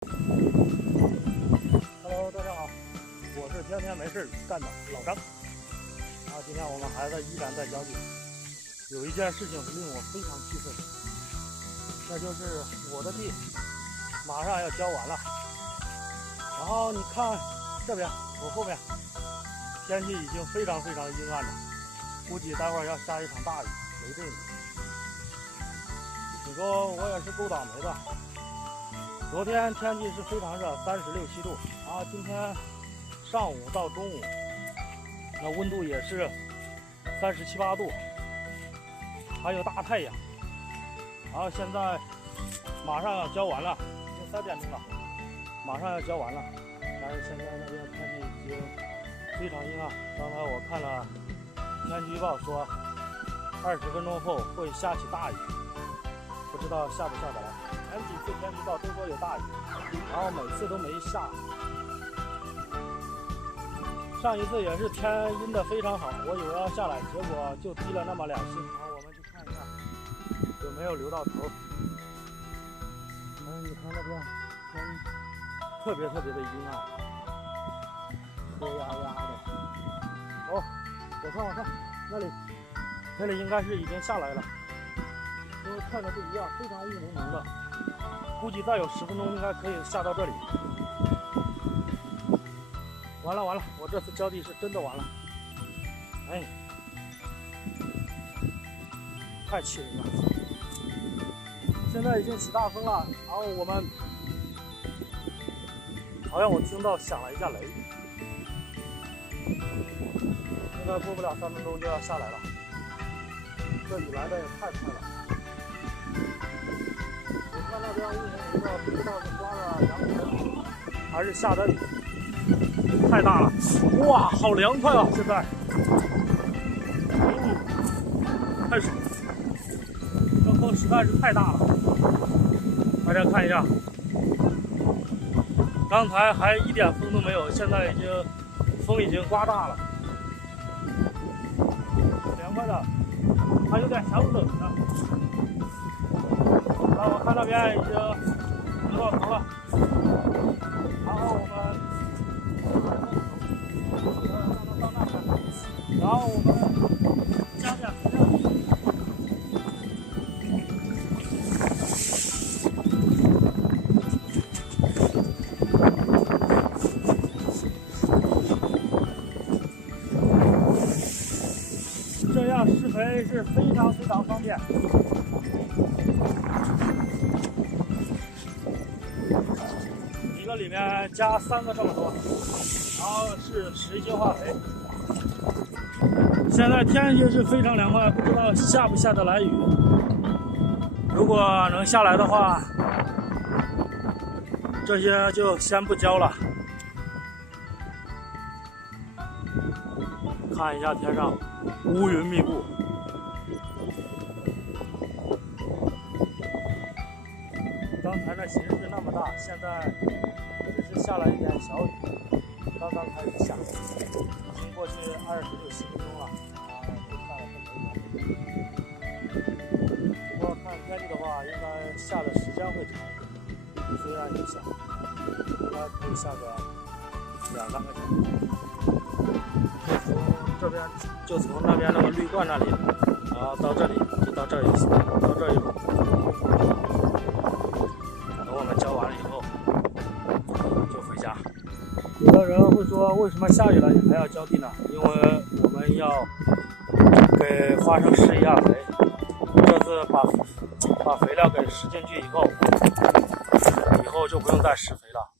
Hello， 大家好，我是天天没事干的老张。今天我们还是依然在浇地。有一件事情令我非常气愤，那就是我的地马上要浇完了。然后你看这边，我后面天气已经非常阴暗了，估计待会儿要下一场大雨，雷阵雨。你说我也是够倒霉的。昨天天气是非常热，36、7度，然后今天上午到中午，那温度也是37、8度，还有大太阳。然后现在马上要浇完了，已经3点钟了，马上要浇完了。但是现在那边天气已经非常阴暗。刚才我看了天气预报说，20分钟后会下起大雨，不知道下不下得来。前几次天气预报都说有大雨，然后每次都没下。上一次也是天阴的非常好，我以为要下来，结果就滴了那么2星。然后我们去看一下有没有流到头。你看那边天特别的阴暗，黑压压的。哦，我看那里应该是已经下来了，因为看着不一样，非常雾蒙蒙的。估计再有10分钟应该可以下到这里。完了，我这次浇地是真的完了。哎，太气人了。现在已经起大风了，然后我们好像我听到响了一下雷，应该过不了3分钟就要下来了。这雨来的也太快了。我看那边雾蒙蒙的，不知道是刮了阳光还是下的雨，太大了。哇，好凉快啊！现在，太爽了，这风实在是太大了。大家看一下，刚才还一点风都没有，现在风已经刮大了，凉快的，还有点小冷呢。我看那边已经流到头了，然后我们到那边，然后我们加点肥料。这样施肥是非常方便。一个里面加3个这么多，然后是11斤化肥。现在天气是非常凉快，不知道下不下得来雨。如果能下来的话，这些就先不浇了。看一下天上乌云密布，刚才那形势那么大，现在只是下了一点小雨，刚开始下，已经过去26、7分钟了，就下了这么一点。不过看天气的话，应该下的时间会长一点，虽然也小，应该可以下个2、3个小时。就从那边那个绿罐那里，然后到这里，就到这里，到这一路。等我们浇完了以后，就回家。有的人会说，为什么下雨了你还要浇地呢？因为我们要给花生施一下肥。这次把肥料给施进去以后就不用再施肥了。